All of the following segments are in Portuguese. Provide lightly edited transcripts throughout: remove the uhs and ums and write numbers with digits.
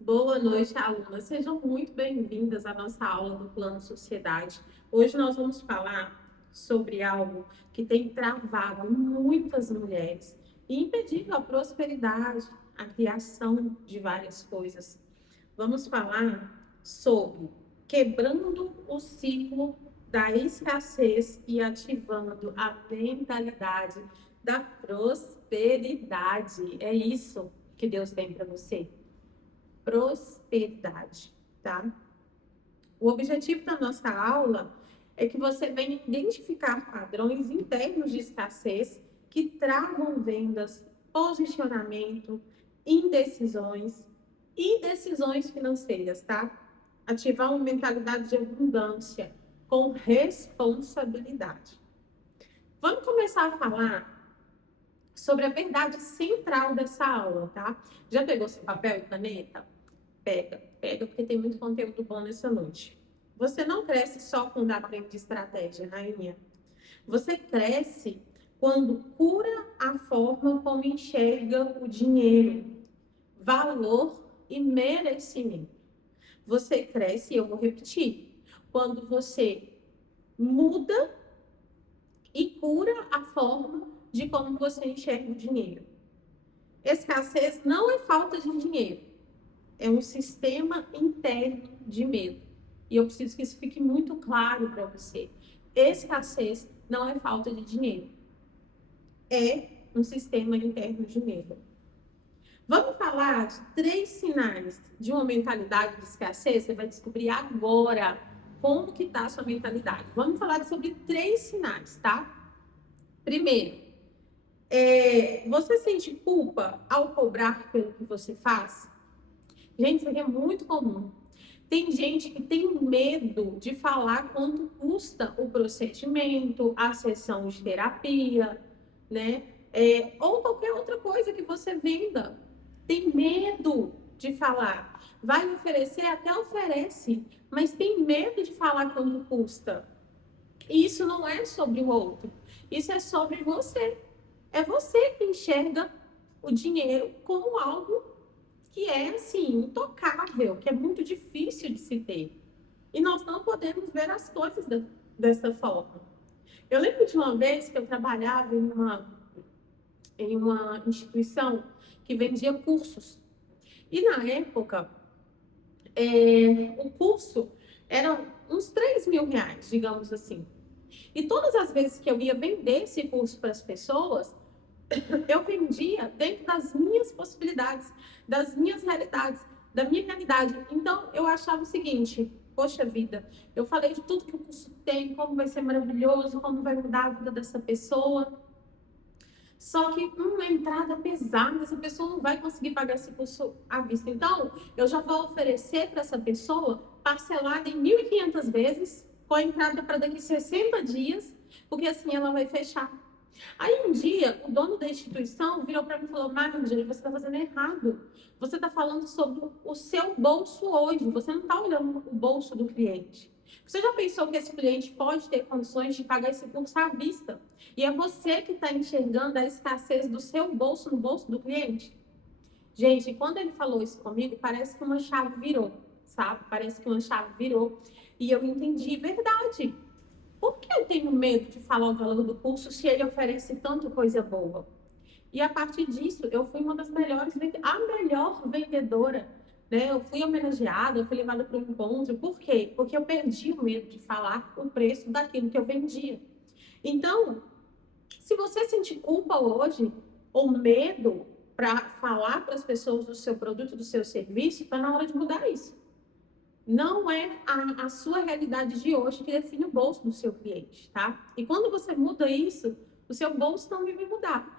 Boa noite, alunas. Sejam muito bem-vindas à nossa aula do Plano Sociedade. Hoje nós vamos falar sobre algo que tem travado muitas mulheres e impedido a prosperidade, a criação de várias coisas. Vamos falar sobre quebrando o ciclo da escassez e ativando a mentalidade da prosperidade. É isso que Deus tem para você. Prosperidade, tá? O objetivo da nossa aula é que você venha identificar padrões internos de escassez que travam vendas, posicionamento, indecisões e decisões financeiras, tá? Ativar uma mentalidade de abundância com responsabilidade. Vamos começar a falar sobre a verdade central dessa aula, tá? Já pegou seu papel e caneta? Pega, porque tem muito conteúdo bom nessa noite. Você não cresce só quando aprende estratégia, rainha. Você cresce quando cura a forma como enxerga o dinheiro, valor e merecimento. Você cresce, e eu vou repetir, quando você muda e cura a forma de como você enxerga o dinheiro. Escassez não é falta de dinheiro. É um sistema interno de medo. E eu preciso que isso fique muito claro para você. Escassez não é falta de dinheiro. É um sistema interno de medo. Vamos falar de 3 sinais de uma mentalidade de escassez? Você vai descobrir agora como que está a sua mentalidade. Vamos falar sobre 3 sinais, tá? Primeiro, você sente culpa ao cobrar pelo que você faz? Gente, isso aqui é muito comum. Tem gente que tem medo de falar quanto custa o procedimento, a sessão de terapia, né? Ou qualquer outra coisa que você venda. Tem medo de falar. Vai oferecer, até oferece, mas tem medo de falar quanto custa. E isso não é sobre o outro. Isso é sobre você. É você que enxerga o dinheiro como algo que é assim, intocável, que é muito difícil de se ter. E nós não podemos ver as coisas dessa forma. Eu lembro de uma vez que eu trabalhava em uma instituição que vendia cursos. E na época, o curso era uns R$ 3.000, digamos assim. E todas as vezes que eu ia vender esse curso para as pessoas, eu vendia dentro das minhas possibilidades, das minhas realidades, da minha realidade. Então, eu achava o seguinte: poxa vida, eu falei de tudo que o curso tem, como vai ser maravilhoso, como vai mudar a vida dessa pessoa. Só que uma entrada pesada, essa pessoa não vai conseguir pagar esse curso à vista. Então, eu já vou oferecer para essa pessoa parcelada em 1.500 vezes, com a entrada para daqui 60 dias, porque assim ela vai fechar. Aí um dia, o dono da instituição virou para mim e falou: Marjorie, você está fazendo errado. Você está falando sobre o seu bolso hoje. Você não está olhando o bolso do cliente. Você já pensou que esse cliente pode ter condições de pagar esse curso à vista? E é você que está enxergando a escassez do seu bolso no bolso do cliente? Gente, quando ele falou isso comigo, parece que uma chave virou, sabe? Parece que uma chave virou. E eu entendi, verdade. Por que eu tenho medo de falar o valor do curso se ele oferece tanta coisa boa? E a partir disso, eu fui uma das melhores, a melhor vendedora, né? Eu fui homenageada, eu fui levada para um encontro. Por quê? Porque eu perdi o medo de falar o preço daquilo que eu vendia. Então, se você sentir culpa hoje, ou medo para falar para as pessoas do seu produto, do seu serviço, está na hora de mudar isso. Não é a sua realidade de hoje que define o bolso do seu cliente, tá? E quando você muda isso, o seu bolso também vai mudar.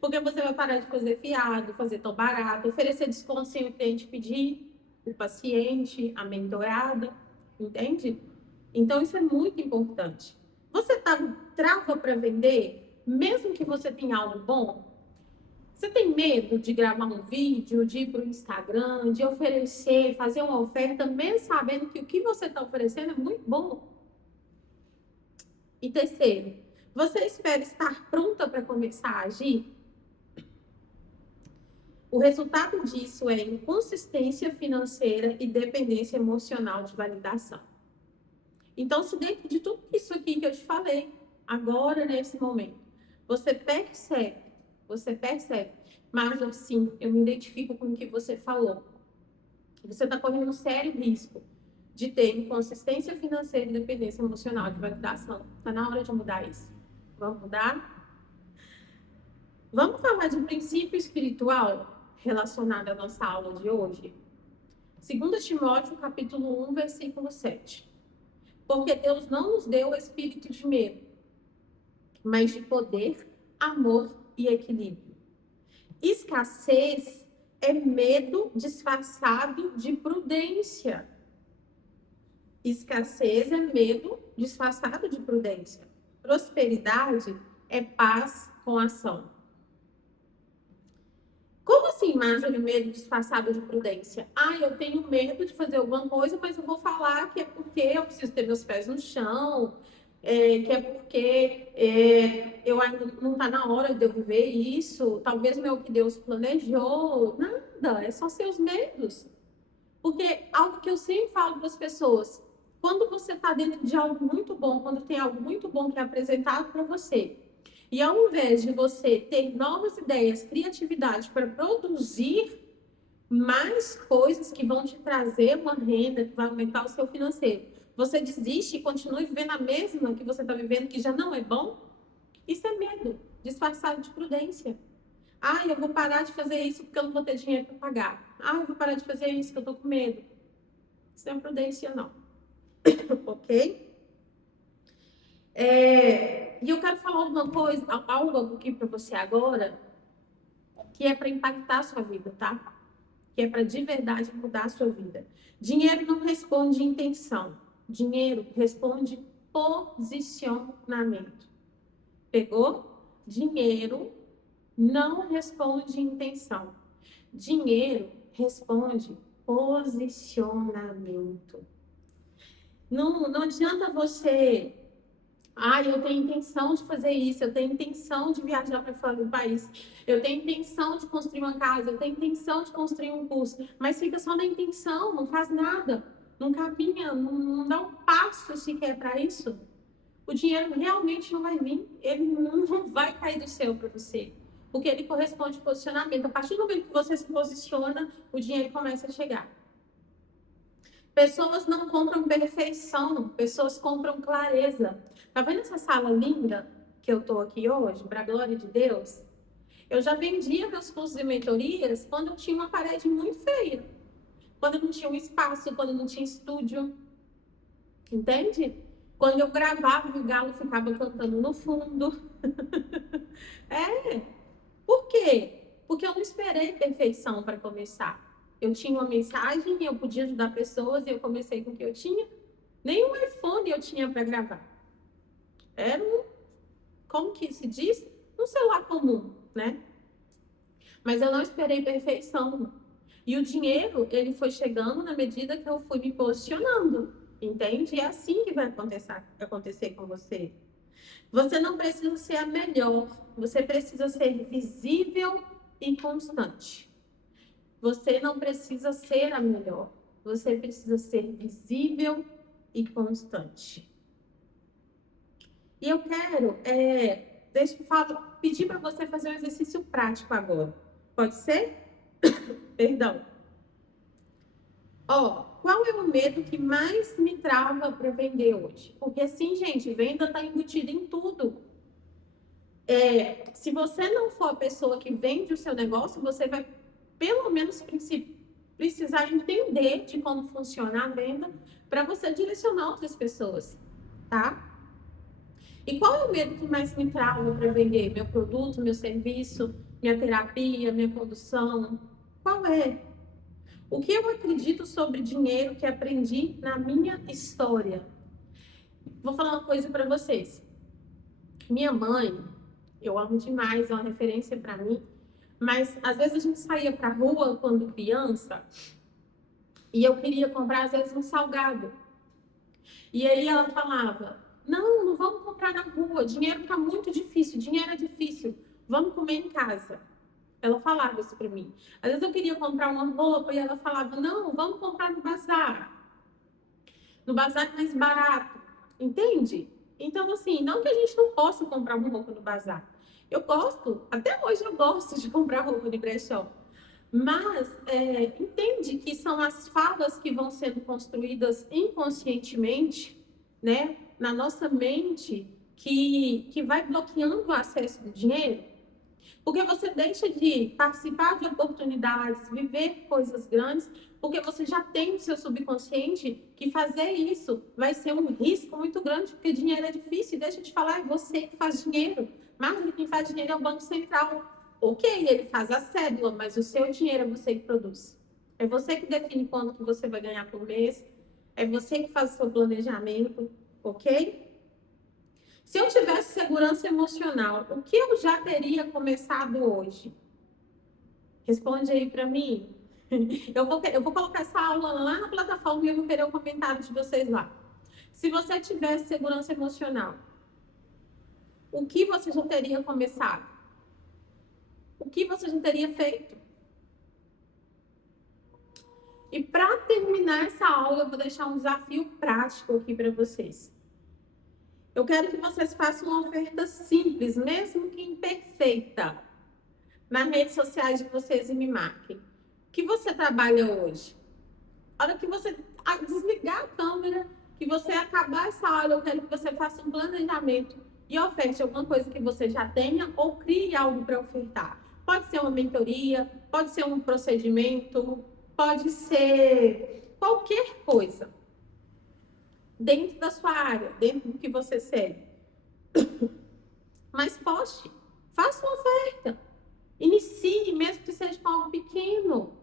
Porque você vai parar de fazer fiado, fazer tão barato, oferecer desconto sem o cliente pedir, o paciente, a mentorada, entende? Então, isso é muito importante. Você trava para vender, mesmo que você tenha algo bom? Você tem medo de gravar um vídeo, de ir para o Instagram, de oferecer, fazer uma oferta, mesmo sabendo que o que você está oferecendo é muito bom? E terceiro, você espera estar pronta para começar a agir? O resultado disso é inconsistência financeira e dependência emocional de validação. Então, se dentro de tudo isso aqui que eu te falei, agora, nesse momento, você percebe, mas assim, eu me identifico com o que você falou. Você está correndo um sério risco de ter inconsistência financeira e dependência emocional de validação. Está na hora de mudar isso. Vamos mudar? Vamos falar de um princípio espiritual relacionado à nossa aula de hoje? 2 Timóteo, capítulo 1, versículo 7. Porque Deus não nos deu o espírito de medo, mas de poder, amor e equilíbrio. Escassez é medo disfarçado de prudência. Escassez é medo disfarçado de prudência. Prosperidade é paz com ação. Como assim, Marjorie, medo disfarçado de prudência? Eu tenho medo de fazer alguma coisa, mas eu vou falar que é porque eu preciso ter meus pés no chão, que é porque eu ainda não está na hora de eu viver isso, talvez não é o que Deus planejou. Nada, é só seus medos. Porque algo que eu sempre falo para as pessoas, quando você está dentro de algo muito bom, quando tem algo muito bom que é apresentado para você, e ao invés de você ter novas ideias, criatividade para produzir mais coisas que vão te trazer uma renda, que vai aumentar o seu financeiro, você desiste e continua vivendo a mesma que você está vivendo, que já não é bom? Isso é medo, disfarçado de prudência. Eu vou parar de fazer isso porque eu não vou ter dinheiro para pagar. Eu vou parar de fazer isso porque eu estou com medo. Isso não é prudência, não. Ok? E eu quero falar alguma coisa, algo aqui para você agora, que é para impactar a sua vida, tá? Que é para de verdade mudar a sua vida. Dinheiro não responde intenção. Dinheiro responde posicionamento. Pegou? Dinheiro não responde intenção. Dinheiro responde posicionamento. Não adianta você... eu tenho intenção de fazer isso, eu tenho intenção de viajar para fora do país, eu tenho intenção de construir uma casa, eu tenho intenção de construir um curso, mas fica só na intenção, não faz nada, não caminha, não dá um passo sequer para isso. O dinheiro realmente não vai vir, ele não vai cair do céu para você, porque ele corresponde ao posicionamento. A partir do momento que você se posiciona, o dinheiro começa a chegar. Pessoas não compram perfeição, pessoas compram clareza. Tá vendo essa sala linda que eu tô aqui hoje, para a glória de Deus? Eu já vendia meus cursos e mentorias quando eu tinha uma parede muito feia, quando eu não tinha um espaço, quando eu não tinha estúdio, entende? Quando eu gravava, o galo ficava cantando no fundo. Por quê? Porque eu não esperei perfeição para começar. Eu tinha uma mensagem, eu podia ajudar pessoas e eu comecei com o que eu tinha. Nem um iPhone eu tinha para gravar. Era como que se diz? Um celular comum, né? Mas eu não esperei perfeição. E o dinheiro, ele foi chegando na medida que eu fui me posicionando, entende? E é assim que vai acontecer com você. Você não precisa ser a melhor, você precisa ser visível e constante. Você não precisa ser a melhor, você precisa ser visível e constante. E eu quero, pedir para você fazer um exercício prático agora. Pode ser? Perdão. Qual é o medo que mais me trava para vender hoje? Porque assim, gente, venda está embutida em tudo. Se você não for a pessoa que vende o seu negócio, você vai pelo menos precisar entender de como funciona a venda para você direcionar outras pessoas, tá? E qual é o medo que mais me trava para vender? Meu produto, meu serviço, minha terapia, minha produção? Qual é? O que eu acredito sobre dinheiro que aprendi na minha história? Vou falar uma coisa para vocês. Minha mãe, eu amo demais, é uma referência para mim. Mas, às vezes, a gente saía para a rua quando criança e eu queria comprar, às vezes, um salgado. E aí ela falava, não vamos comprar na rua, dinheiro está muito difícil, dinheiro é difícil, vamos comer em casa. Ela falava isso para mim. Às vezes eu queria comprar uma roupa e ela falava, não, vamos comprar no bazar. No bazar mais barato. Entende? Então, assim, não que a gente não possa comprar uma roupa no bazar. Eu gosto, até hoje eu gosto de comprar roupa de brechó. Mas entende que são as falas que vão sendo construídas inconscientemente, né, na nossa mente, que vai bloqueando o acesso do dinheiro. Porque você deixa de participar de oportunidades, viver coisas grandes, porque você já tem no seu subconsciente que fazer isso vai ser um risco muito grande, porque dinheiro é difícil. Deixa eu te falar, é você que faz dinheiro. Mas quem faz dinheiro é o Banco Central. Ok, ele faz a cédula, mas o seu dinheiro é você que produz. É você que define quanto que você vai ganhar por mês. É você que faz o seu planejamento, ok? Se eu tivesse segurança emocional, o que eu já teria começado hoje? Responde aí para mim. Eu vou colocar essa aula lá na plataforma e eu vou querer o comentário de vocês lá. Se você tivesse segurança emocional, o que você já teria começado? O que você já teria feito? E para terminar essa aula, eu vou deixar um desafio prático aqui para vocês. Eu quero que vocês façam uma oferta simples, mesmo que imperfeita, nas redes sociais de vocês e me marquem. O que você trabalha hoje? A hora que você desligar a câmera, que você acabar essa aula, eu quero que você faça um planejamento e oferte alguma coisa que você já tenha ou crie algo para ofertar. Pode ser uma mentoria, pode ser um procedimento, pode ser qualquer coisa dentro da sua área, dentro do que você segue. Mas poste, faça uma oferta. Inicie, mesmo que seja com algo pequeno.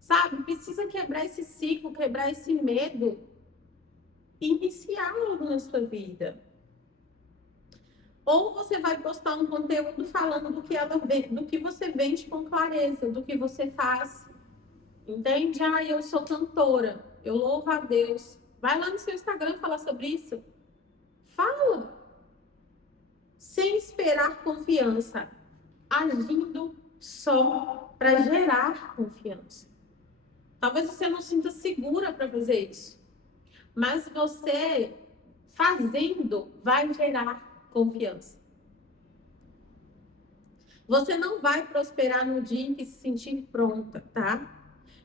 Sabe? Precisa quebrar esse ciclo, quebrar esse medo e iniciar algo na sua vida. Ou você vai postar um conteúdo falando do que você vende com clareza, do que você faz. Entende? Ah, eu sou cantora, eu louvo a Deus. Vai lá no seu Instagram falar sobre isso. Fala. Sem esperar confiança. Agindo só para gerar confiança. Talvez você não se sinta segura para fazer isso. Mas você fazendo vai gerar confiança. Você não vai prosperar no dia em que se sentir pronta, tá?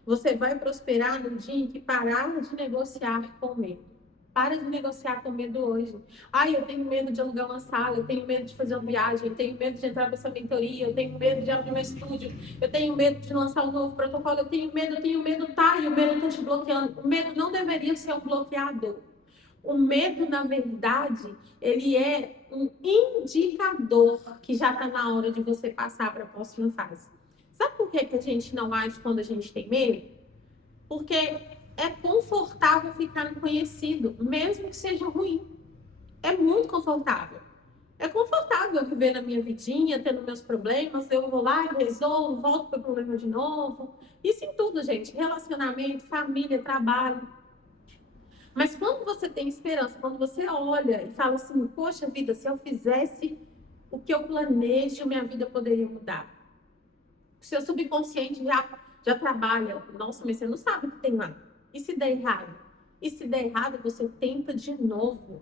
Você vai prosperar no dia em que parar de negociar com medo. Para de negociar com medo hoje. Ai, eu tenho medo de alugar uma sala, eu tenho medo de fazer uma viagem, eu tenho medo de entrar para essa mentoria, eu tenho medo de abrir meu estúdio, eu tenho medo de lançar um novo protocolo, eu tenho medo, tá? E o medo está te bloqueando. O medo não deveria ser um bloqueador. O medo, na verdade, ele é um indicador que já está na hora de você passar para a próxima fase. Sabe por que a gente não age quando a gente tem medo? Porque é confortável ficar no conhecido, mesmo que seja ruim. É muito confortável. É confortável viver na minha vidinha, tendo meus problemas, eu vou lá e resolvo, volto para o problema de novo. Isso em tudo, gente. Relacionamento, família, trabalho. Mas quando você tem esperança, quando você olha e fala assim, poxa vida, se eu fizesse o que eu planejo, minha vida poderia mudar. O seu subconsciente já trabalha. Nossa, mas você não sabe o que tem lá. E se der errado? E se der errado, você tenta de novo.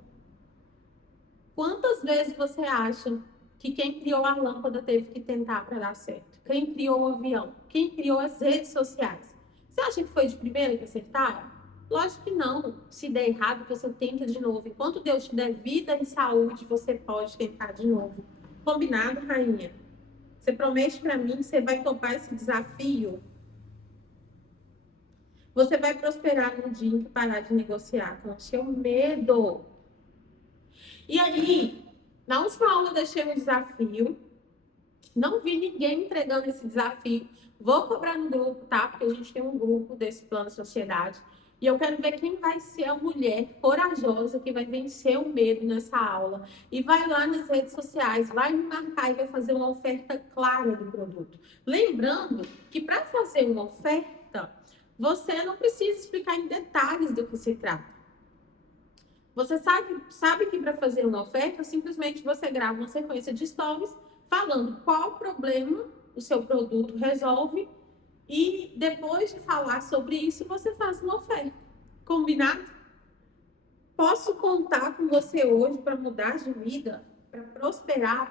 Quantas vezes você acha que quem criou a lâmpada teve que tentar para dar certo? Quem criou o avião? Quem criou as redes sociais? Você acha que foi de primeira que acertaram? Lógico que não. Se der errado, você tenta de novo. Enquanto Deus te der vida e saúde, você pode tentar de novo. Combinado, rainha? Você promete para mim que você vai topar esse desafio? Você vai prosperar no dia em que parar de negociar com o seu medo. E aí, na última aula eu deixei um desafio. Não vi ninguém entregando esse desafio. Vou cobrar no grupo, tá? Porque a gente tem um grupo desse Plano Sociedade. E eu quero ver quem vai ser a mulher corajosa que vai vencer o medo nessa aula. E vai lá nas redes sociais, vai me marcar e vai fazer uma oferta clara do produto. Lembrando que para fazer uma oferta, você não precisa explicar em detalhes do que se trata. Você sabe que para fazer uma oferta, simplesmente você grava uma sequência de stories falando qual o problema o seu produto resolve e depois de falar sobre isso, você faz uma oferta. Combinado? Posso contar com você hoje para mudar de vida, para prosperar,